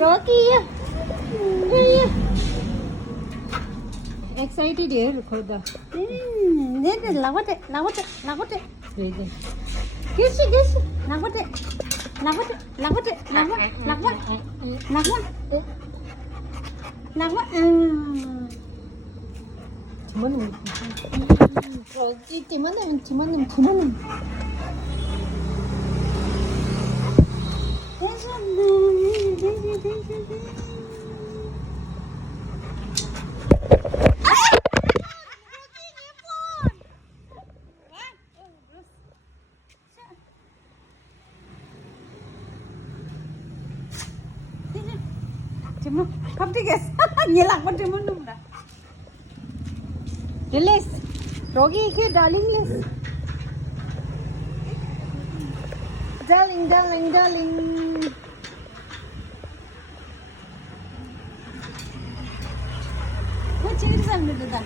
Rocky. Excited here, Khoda. Lavote. Kiss. Lavote. Timanum. Timun, come to guess. Nyelang pun timun dum dah. Release. Rogi ke darling les. Darling. What change am I doing?